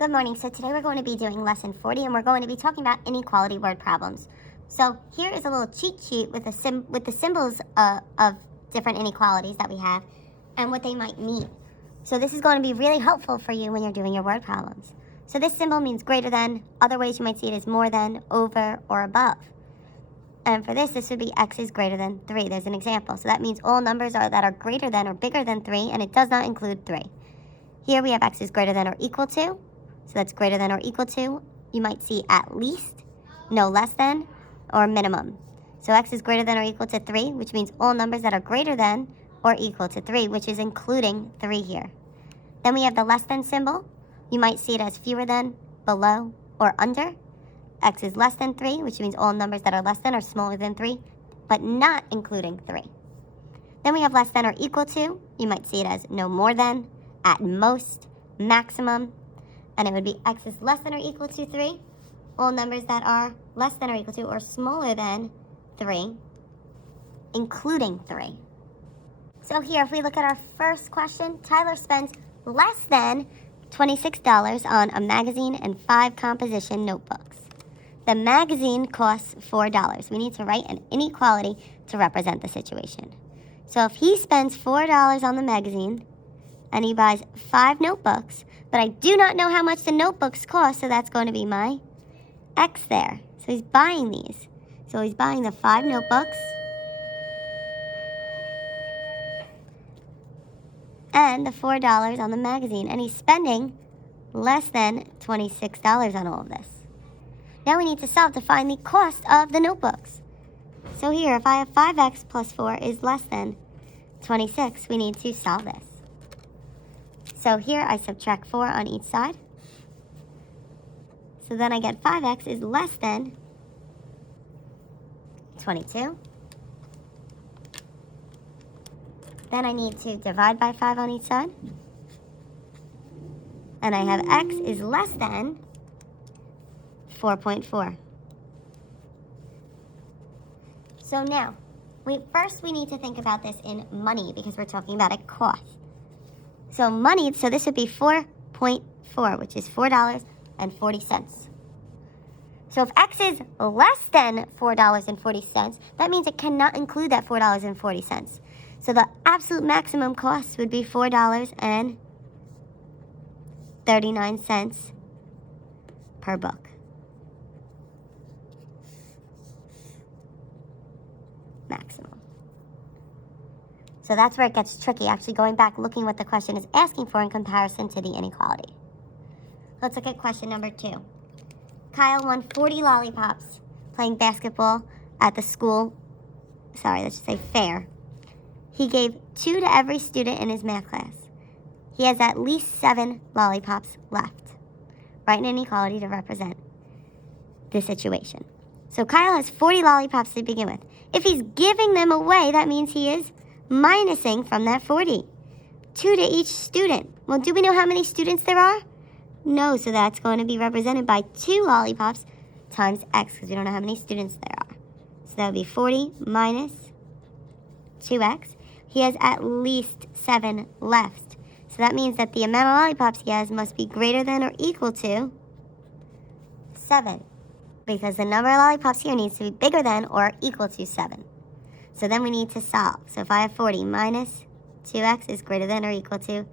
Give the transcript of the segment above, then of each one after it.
Good morning. So today we're going to be doing lesson 40 and we're going to be talking about inequality word problems. So here is a little cheat sheet with the symbols of different inequalities that we have and what they might mean. So this is going to be really helpful for you when you're doing your word problems. So this symbol means greater than. Other ways you might see it is more than, over, or above. And for this would be x is greater than 3. There's an example. So that means all numbers that are greater than or bigger than 3, and it does not include 3. Here we have x is greater than or equal to. So that's greater than or equal to. You might see at least, no less than, or minimum. So x is greater than or equal to 3, which means all numbers that are greater than or equal to 3, which is including 3 here. Then we have the less than symbol. You might see it as fewer than, below, or under. X is less than 3, which means all numbers that are less than or smaller than 3, but not including 3. Then we have less than or equal to. You might see it as no more than, at most, maximum, and it would be x is less than or equal to 3. All numbers that are less than or equal to or smaller than 3, including 3. So here, if we look at our first question, Tyler spends less than $26 on a magazine and 5 composition notebooks. The magazine costs $4. We need to write an inequality to represent the situation. So if he spends $4 on the magazine and he buys 5 notebooks, but I do not know how much the notebooks cost, so that's going to be my x there. So he's buying these. So he's buying the 5 notebooks and the $4 on the magazine, and he's spending less than $26 on all of this. Now we need to solve to find the cost of the notebooks. So here, if I have 5x plus 4 is less than 26, we need to solve this. So here I subtract 4 on each side. So then I get 5x is less than 22. Then I need to divide by 5 on each side. And I have x is less than 4.4. So now, first we need to think about this in money because we're talking about a cost. So money, so this would be 4.4, which is $4.40. So if x is less than $4.40, that means it cannot include that $4.40. So the absolute maximum cost would be $4.39 per book. Maximum. So that's where it gets tricky, actually going back, looking what the question is asking for in comparison to the inequality. Let's look at question number 2. Kyle won 40 lollipops playing basketball at the school, let's just say fair. He gave 2 to every student in his math class. He has at least 7 lollipops left. Write an inequality to represent the situation. So Kyle has 40 lollipops to begin with. If he's giving them away, that means he is minusing from that 40. 2 to each student. Well, do we know how many students there are? No, so that's going to be represented by 2 lollipops times x, because we don't know how many students there are. So that would be 40 minus 2x. He has at least 7 left. So that means that the amount of lollipops he has must be greater than or equal to 7. Because the number of lollipops here needs to be bigger than or equal to 7. So then we need to solve. So if I have 40 minus 2x is greater than or equal to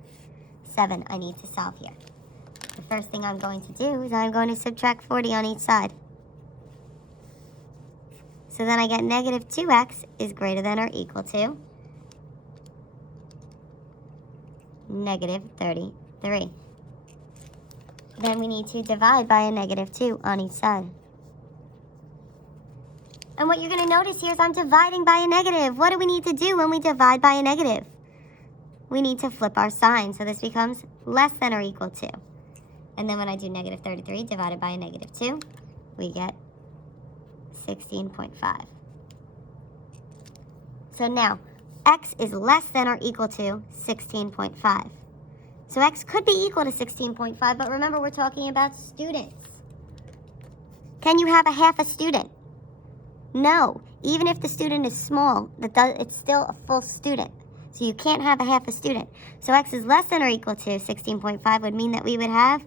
7, I need to solve here. The first thing I'm going to do is I'm going to subtract 40 on each side. So then I get negative 2x is greater than or equal to negative 33. Then we need to divide by a negative 2 on each side. And what you're going to notice here is I'm dividing by a negative. What do we need to do when we divide by a negative? We need to flip our sign. So this becomes less than or equal to. And then when I do negative 33 divided by a negative 2, we get 16.5. So now, x is less than or equal to 16.5. So x could be equal to 16.5, but remember we're talking about students. Can you have a half a student? No, even if the student is small, it's still a full student. So you can't have a half a student. So x is less than or equal to 16.5 would mean that we would have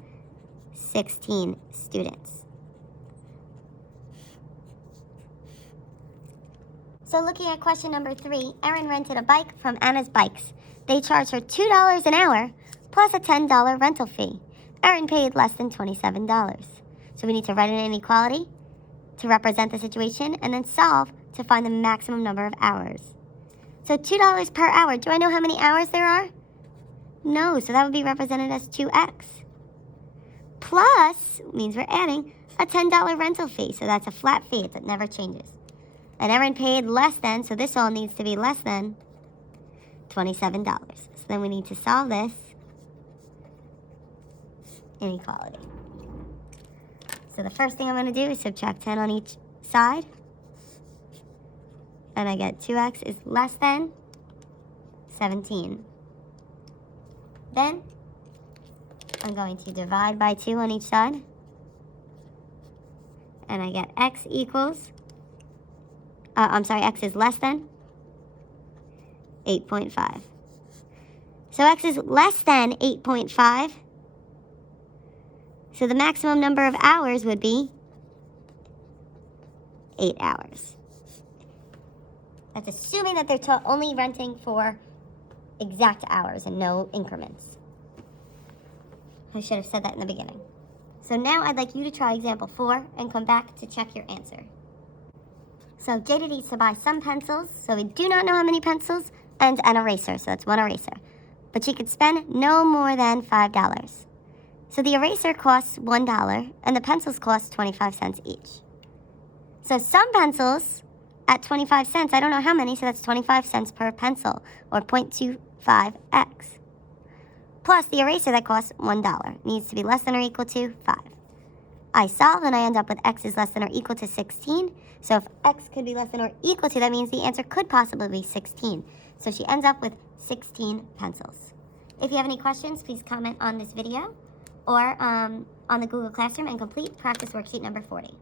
16 students. So looking at question number 3, Erin rented a bike from Anna's Bikes. They charged her $2 an hour plus a $10 rental fee. Erin paid less than $27. So we need to write an inequality to represent the situation and then solve to find the maximum number of hours. So $2 per hour. Do I know how many hours there are? No, so that would be represented as 2x. Plus means we're adding a $10 rental fee. So that's a flat fee. It never changes. And Erin paid less than, so this all needs to be less than $27. So then we need to solve this inequality. So the first thing I'm going to do is subtract 10 on each side. And I get 2x is less than 17. Then I'm going to divide by 2 on each side. And I get x equals, x is less than 8.5. So x is less than 8.5. So the maximum number of hours would be 8 hours. That's assuming that they're only renting for exact hours and no increments. I should have said that in the beginning. So now I'd like you to try example 4 and come back to check your answer. So Jada needs to buy some pencils, so we do not know how many pencils, and an eraser, so that's one eraser. But she could spend no more than $5. So the eraser costs $1, and the pencils cost 25 cents each. So some pencils at 25 cents, I don't know how many, so that's 25 cents per pencil, or 0.25x. Plus the eraser that costs $1 needs to be less than or equal to 5. I solve and I end up with x is less than or equal to 16. So if x could be less than or equal to, that means the answer could possibly be 16. So she ends up with 16 pencils. If you have any questions, please comment on this video or on the Google Classroom and complete practice worksheet number 40.